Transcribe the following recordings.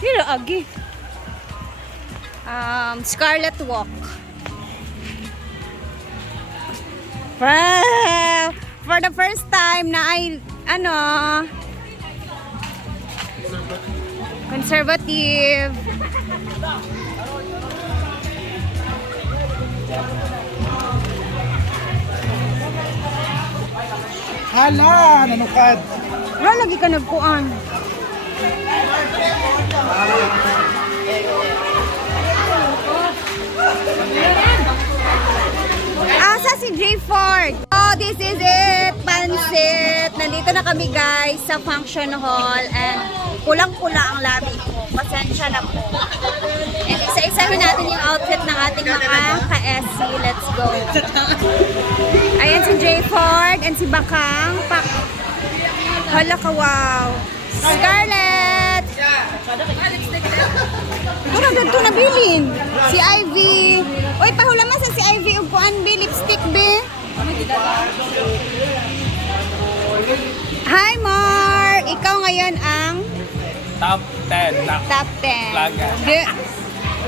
Dilo agi. Scarlet Walk. Wow! For the first time na ay conservative. Hala, nanukad. Wala lagi ka nagkuan. Asa si J. Ford? Oh, this is it! Pansit! Nandito na kami guys sa function hall and kulang-kula ang labi ko. Pasensya na po. And isa-isahin natin yung outfit ng ating mga ka-SC. Let's go. Ayan si J. Ford and si Bakang. Hala ka, wow. Scarlett! Ito na nabilin. Si Ivy. Uy, pahulaman sa si Ivy. Upuan, B. Lipstick, B. Hi, Mar! Ikaw ngayon ang Top 10. top 10. Plaga.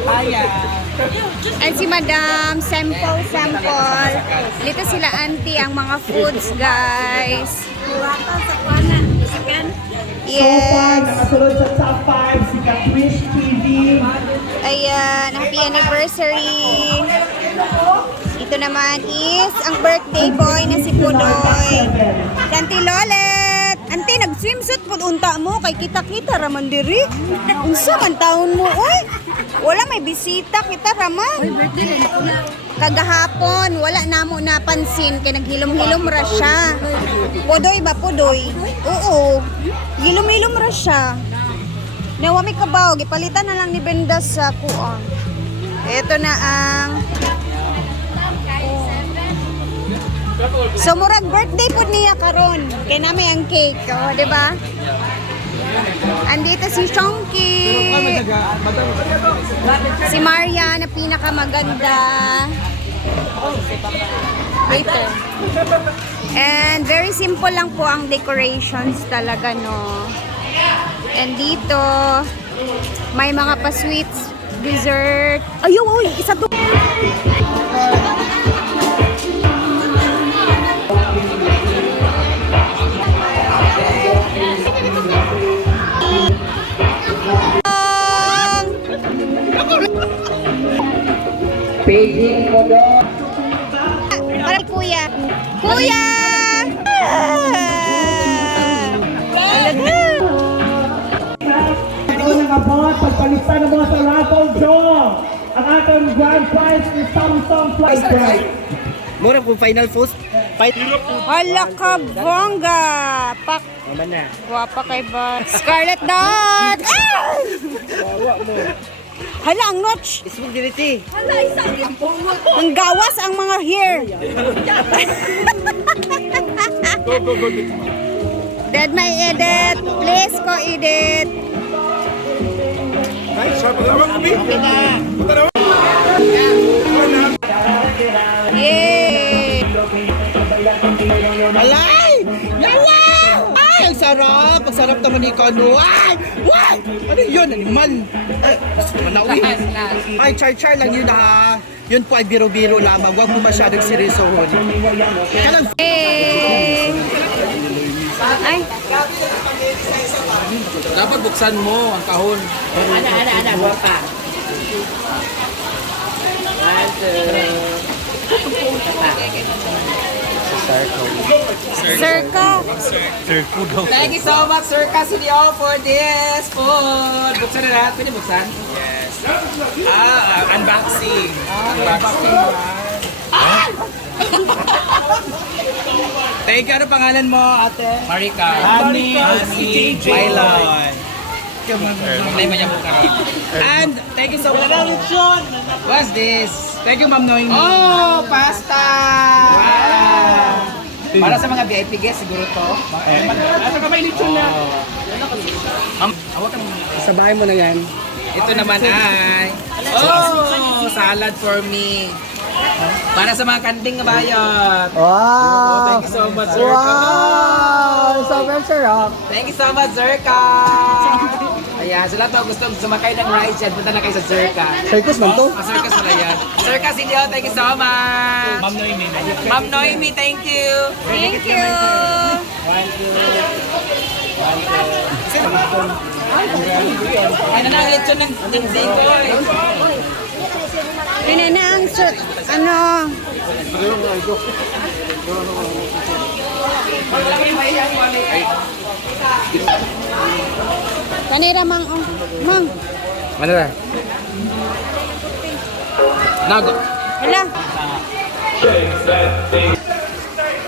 Kaya. And si Madam, sample. Dito sila auntie ang mga foods, guys. Kurata sa pana. Yes. So far, nakasunod sa top 5 si Katwish TV. Ayan, happy anniversary. Ito naman is ang birthday boy na si Pudoy. Auntie Lolet. Auntie, nag-swimsuit po unta mo. Kay kita-kita raman diri. Unsa man taon mo, oy? Wala may bisita kita raman. Kagahapon, wala na mo napansin. Kaya naghilom-hilom ra siya. Pudoy ba, Pudoy? Oo. Hilom-hilom ra siya. Nawami kabaw, gipalitan na lang ni Bendas sa kuang. Ito na ang so murag birthday po niya karon. Kay nami ang cake, oh, 'di ba? Andito si Chonky. Si Maria na pinakamaganda. Later. And very simple lang po ang decorations talaga, no. And dito may mga pa-sweets, dessert. Ayun, oy, isa to. Paging mo doon. Para kuya. Kuya! Ito na nga po, pagpalitan ng mga sa raffle draw. Ang atong grand prize is Samsung Flight Bright. Mura po final post. Hala ka, bongga! Pak! Mama na. Wapa kay ba? Scarlet Dot! Ah! Hala, ang notch! Smoothity. Ang gawas ang mga hair! Dad, may edit! Please ko edit! Yay! Alay! Yala! Ay, ang sarap! Ang sarap naman ni Kano. Ay! What? Ano yun? Animal? Ay, gusto ko manawi. Ay, char-char lang yun ha. Yun po ay biro-biro lamang. Huwag mo masyadong seryosohon. Kalang Hey! Ay! dapat buksan mo ang kahon. Circa! Thank you so much, Sir Casilio, for this food. Buksan na lahat. Pwede buksan? Yes. Unboxing. Unboxing. Thank you. Ano pangalan mo, ate? Marika. Honey. Mylon. May mo niya po karon. And thank you so much. What's this? Thank you, Ma'am Noemi. Oh, pasta! Wow. Para sa mga VIP guests, siguro to. Ano ka may lechon na? Sa bahay mo na yan. Ito naman ay, oh, salad for me. Para sa mga kanting na bayot. Wow! Thank you so much, Zerka. Wow! Sobrang sarap. Thank you so much, Zerka. Ayan. yan. Sa lahat mga gustong sumakay ng ride dyan, punta na kayo sa Circa. Circus man to? Circus na yan. Circa City Hall, thank you so much. Ma'am Noemi. Ma'am Noemi, thank you. Thank you. Ay, nanangit yun ng dito. Yun na ang ano. Kanira mang, oh. Mang. Ano na? Nago. Hala.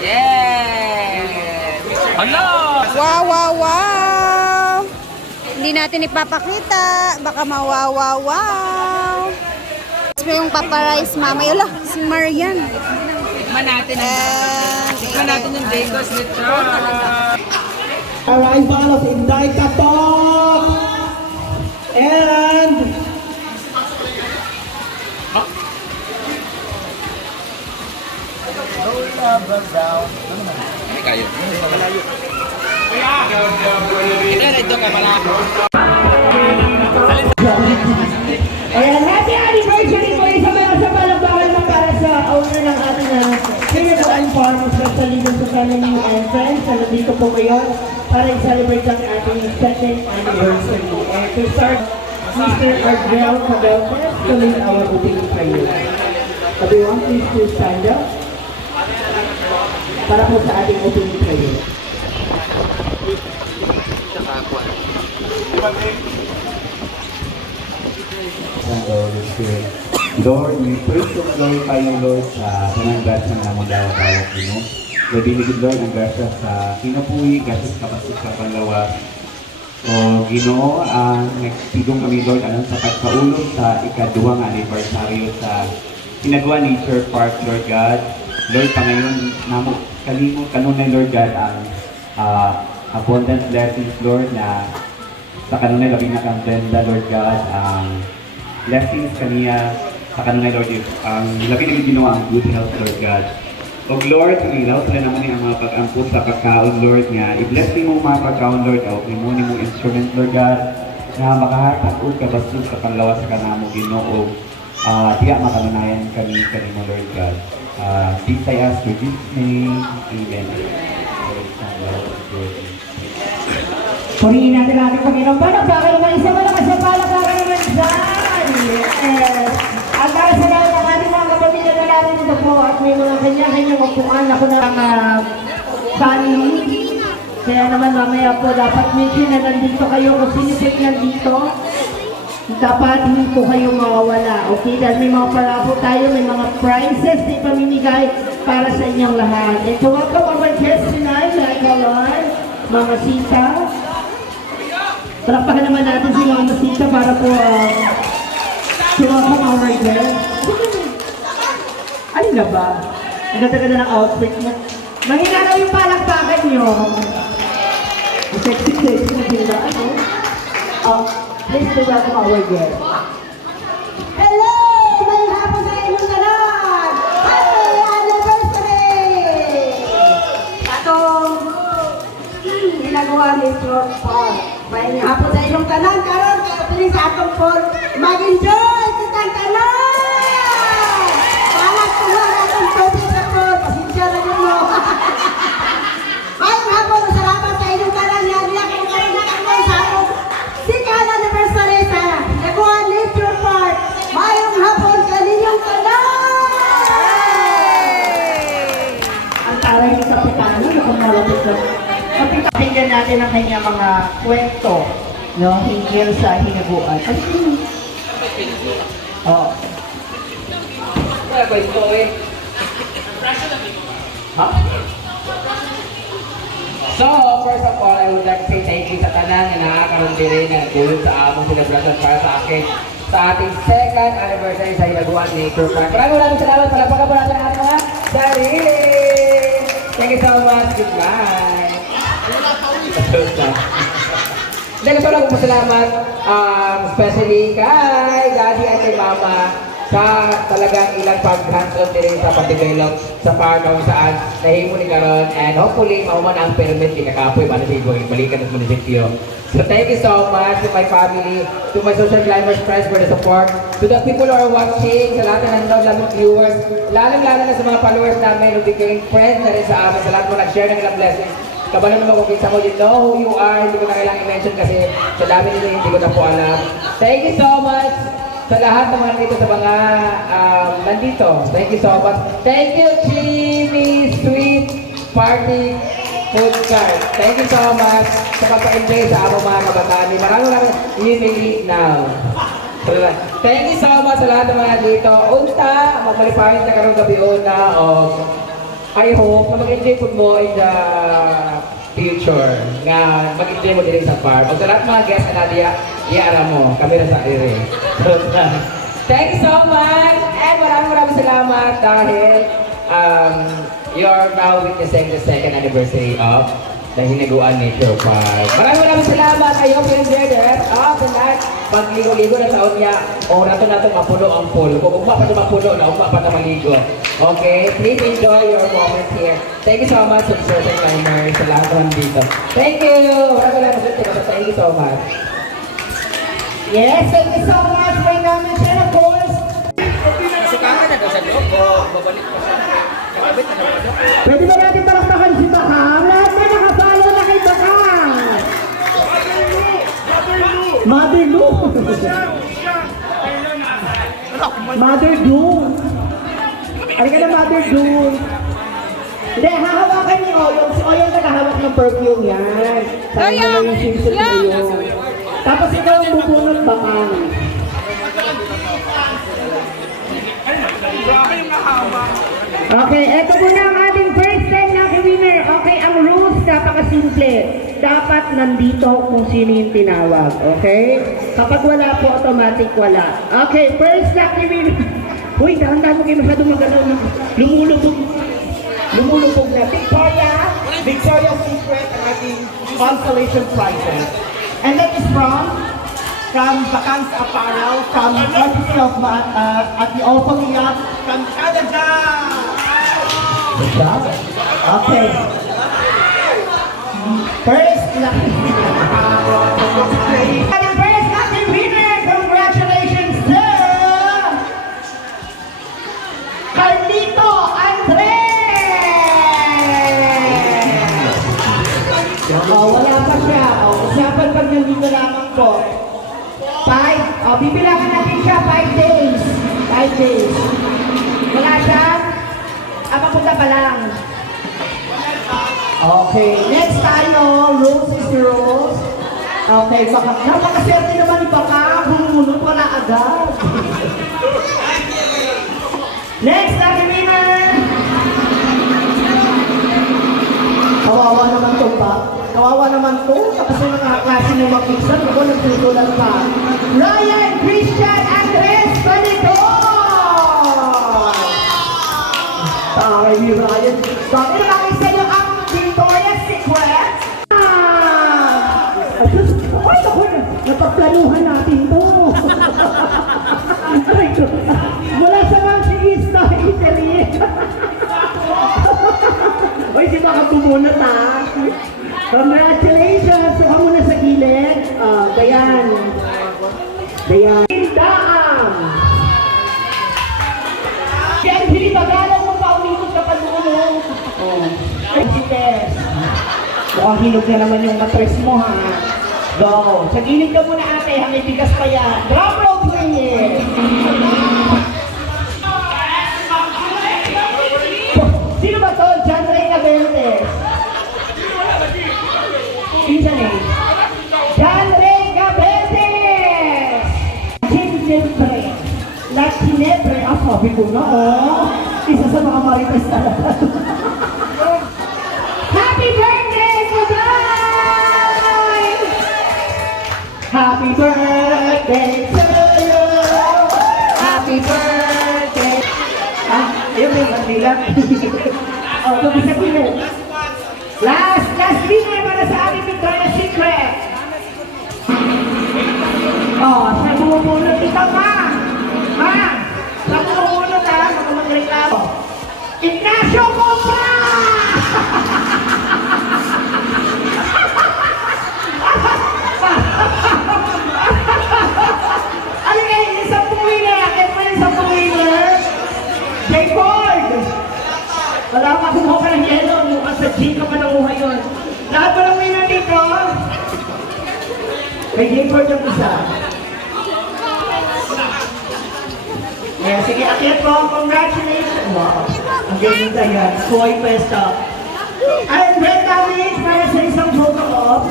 Yeah! Hello! Wow, wow, wow. Hindi natin ipapakita. Baka mawawaw, wow. Tapos yung paparize mamaya. Hala, si Marian. Tikman natin yung Jacob's Lechon. Arrival of Inday Katok and Ay, kayo. Kita na ito ka malako. ayan, happy anniversary po isa mga sa palakpakan na para sa owner ng ating Pinagawaan Farmers sa Saligan sa New Entrance. Nandito po ngayon para i-celebrate ang ating second anniversary. And to start, Mr. Ardel Cabeltes to lead our opening prayer. Everyone, please to stand up para po sa ating opening prayer. Lord, we praise you, glorify you, Lord, sa tanang grasya na magdawag-dawag mo. Lord, binigid, Lord, ang grasya sa kinapuhi, grasya sa kapasok sa panlawas. O Ginoo, nagtigong kami, Lord, anong sa pagkaulog sa ikaduwang anibersaryo sa Pinagwa Nature Park, Lord God. Lord, pangayon, kalimot kanunay, Lord God, ang abundant blessings, Lord, na sa kanunay, labi na kang blenda, Lord God, ang blessings kaniya sa kanunay, Lord, ang labi na ginawa ang good health, Lord God. O Lord, ilaw sila naman ang mga pag-ampun sa pagkaon, Lord, nga i-bless mo mga pagkaon, Lord, o mo ni mo instrument, Lord God, na makahatag o kabastos sa panlawas sa kanamo, Ginoo, tiyak makalunayan kami mo, Lord God. This I ask for this name, Amen. Purihin natin natin Panginoon. Palakpakan naman, isa malakas sa palakpakan naman dyan. Yes. At para sa lahat ng ating mga kapatid na natin ito po at may mga kanya-kanyang upuan ako ng family. Kaya naman mamaya po dapat make sure na nandito kayo kung sino po nandito. Dapat hindi po kayo mawawala. Okay? Dahil may mga pala po tayo, may mga prizes na ipamimigay para sa inyong lahat. And to welcome our guests tonight, like Alan, mga sita. Palakpakan naman natin si Mama Sita para po welcome our guests. Ano na ba? Ang ganda-ganda ng outfit mo. Manginaraw yung palakpakan nyo. Sexy na sila. Please to welcome our guests. Hello! May hapon sa inyong lahat! Happy anniversary! Atong ginagawa ni Trump Park. May hapon sa inyong tanan karon kaya sa atong Paul mag-enjoy kitang tanan! Palag ko lang atong tubig sa Paul. Pasensya na yun mo. Mayong hapon, salamat sa inyong tanan. Nadiyak ko kayo na kayo sa atong second anniversary sa Laguan Nature Park. Mayong hapon sa ninyong tanan! Ang taray ni Kapitano, kung malapit na. Pakinggan natin ang kanyang mga kwento, no, hinggil sa hinaguan. Oh. Wala ko ito eh. Ha? So, first of all, I would like to say thank you sa tanan na nakakaroon din rin ng tulong sa among celebration para sa akin sa ating second anniversary sa Ilaguan Nature Park. Maraming salamat. Palagpagan po natin ang ating mga sarili. Thank you so much. Goodbye. Hindi, gusto lang po salamat especially kay Daddy at kay Mama sa talagang ilang pag-hands-on din sa pag-develop sa park kung saan nahimo ni karon and hopefully mauman ang permit ni kakapoy para sa balikan ng munisipyo. So thank you so much to my family, to my social climbers friends for the support, to the people who are watching, sa lahat ng nanonood, viewers, lalo-lalo na sa mga followers namin, who became friends na rin sa amin, sa lahat mo nag-share ng ilang blessings. Kabalo naman kung kita mo, you know who you are, hindi ko na kailangan i-mention kasi sa dami nila hindi ko na po alam. Thank you so much sa lahat ng mga nandito sa mga nandito. Thank you so much. Thank you, Jimmy Sweet Party Food Cart. Thank you so much sa pagpa-enjoy sa among mga kabataan. Maraming you may eat now. Thank you so much sa lahat ng mga nandito. Unta, magmalipahin na karong gabi una o I hope na mag-enjoy po mo in the future nga mag-enjoy mo din sa park. O sa lahat mga guests na natin, iara mo, kami na sa ere. Thank you so much and maraming salamat dahil you're now witnessing the second anniversary of the Hinaguan Nature Park. Maraming salamat. I hope you enjoyed it. Tonight, magligo-ligo na sa unya. Rato natin mapuno ang pool. Kung ugma pa ito mapuno, na ugma pa na maligo. Okay? Please enjoy your moment here. Thank you so much to the social climbers sa lahat ng dito. Thank you! Maraming salamat. Thank you so much. Yes, thank you so much for namin siya, of course. Masukakan na daw sa loob. Babalik pa siya. Nakabit na naman. Pwede ba natin palakpakan si Bakang? Lahat na nakapalo na kay Bakang. Mother Lou. Mother Lou. Ay ka na Mother Lou. Hindi, hahawakan ni Oyong. Si Oyong nakahawak ng perfume yan. Sabi na yung swimsuit ni Oyong. Tapos ikaw ang bubunot Bakang. Okay, eto muna ang ating first time lucky winner. Okay, ang rules napakasimple. Dapat nandito kung sino yung tinawag. Okay? Kapag wala po, automatic wala. Okay, first lucky winner. Uy, dahan-dahan mo kayo masyadong magalaw na lumulubog. Lumulubog na. Victoria's Secret ang ating consolation prizes. And that is from Bakang's Apparel, from courtesy of Ati Ophelia, from Canada. Good job. Okay. First lucky winner. First lucky winner. Congratulations to Carlito Andres. Wala pa siya. Usapan pag nandito lamang po. 5. Bibilangan natin siya 5 days. 5 days. Wala siya? Papunta pa lang. Okay. Next tayo. Rose is Rose. Okay. Napakaserte naman ni Baka. Bumulong pala agad. Next, lucky winner. Kawawa naman to pa. Kawawa naman to. Tapos yung nakaklase ng mag-mixan. Ako nagtultulan pa. Ryan Christian Andres Panito! Taray ni Ryan. Sabi na namin sa inyo ang Victoria's Secret. Ay, ako na. Napagplanuhan natin to. Aray ko. Mula sa Mansingista, Italy. Uy, di ba ka bumunot ha? Congratulations! Suka muna sa gilid. Dayan. Dayan. Daam! Yan, hinipagalan mo pa, umikot ka pa doon. Ay, Tess. Mukhang hinog na naman yung matres mo, ha? Go. Sa gilid ka muna, ate. Hangay bigas pa yan. Drum roll, please! Sino ba to? John Ray Cabentes. Pinsan eh. John Ray Cabentes! Ginepre. La Ginepre. Sabi ko na, isa sa mga marites talaga. Happy birthday, Kuday! Happy birthday to you! Happy birthday! Yun may Manila. Sabi mo. Last winner para sa ating Victoria's Secret. Sa bumulong ito, ma. Ma. May J4 yung isa. Yeah, sige, akyat po. Congratulations. Wow. Ang ganda yan. Soy Festa. And red damage para sa isang photo op.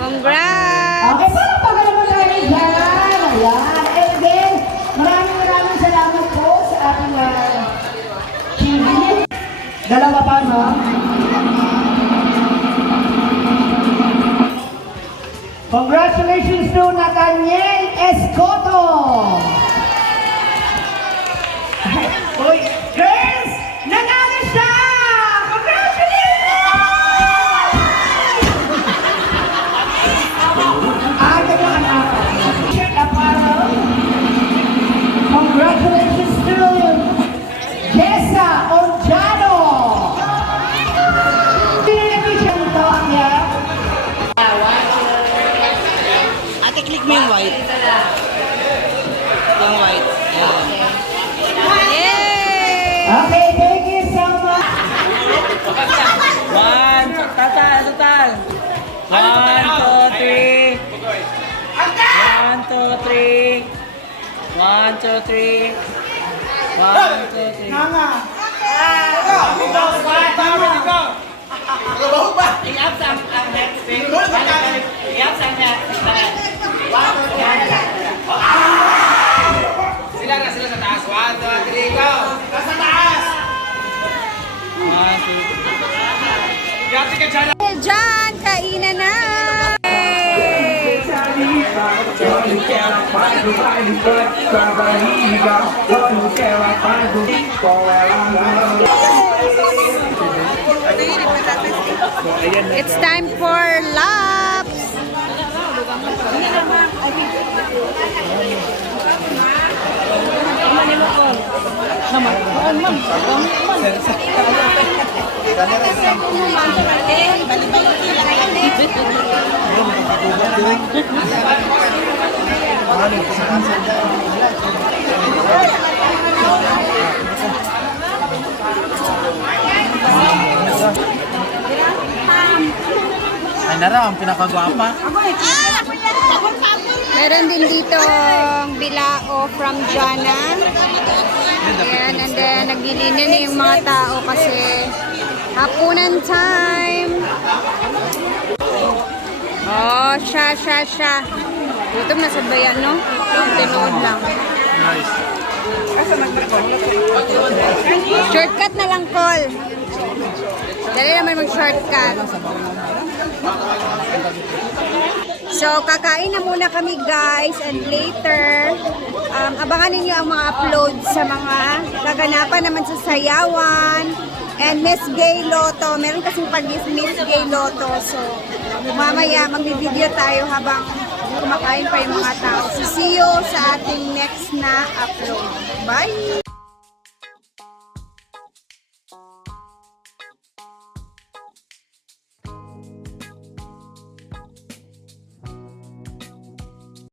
Congrats! Okay, parang pagkalaman tayo dyan. Ayan. And then, maraming salamat po sa ating TV. Dalawa pa, no? Congratulations to Nathaniel Escoto! Uy, girls! Nanalo siya! Congratulations! Ate mo anak. Shirt apparel. Congratulations to Jessa Onjano! Pinili siyang tawag niya. Ate, click mo yung white. Yung white. Yan. Yay! Okay, thank you so much. One, total. 1, 2, 3. 1, 2, 3. 1, 2, 3. 1, 2, 3. I-up ang next thing. I-up ang next. Sila sa taas. 1, 2, 3, go! Sa taas! 1, 2, 3. Yati ka dyan! Diyan, kainan na! Yay! It's time for laps! Ay na raw, ang pinakagwapa. Meron din dito bilao from Jana. Ayan, and then nagbili na yung mga tao kasi hapunan time. Oh, siya. Gutom na sa bayan, no? Tinood lang. Shortcut na lang, call. Dali naman mag-shortcut. So, kakain na muna kami guys and later, abangan ninyo ang mga upload sa mga kaganapan naman sa Sayawan and Miss Gay Lotto. Meron kasing pag-Miss Gay Lotto. So, mamaya mag-video tayo habang kumakain pa yung mga tao. So, see you sa ating next na upload. Bye!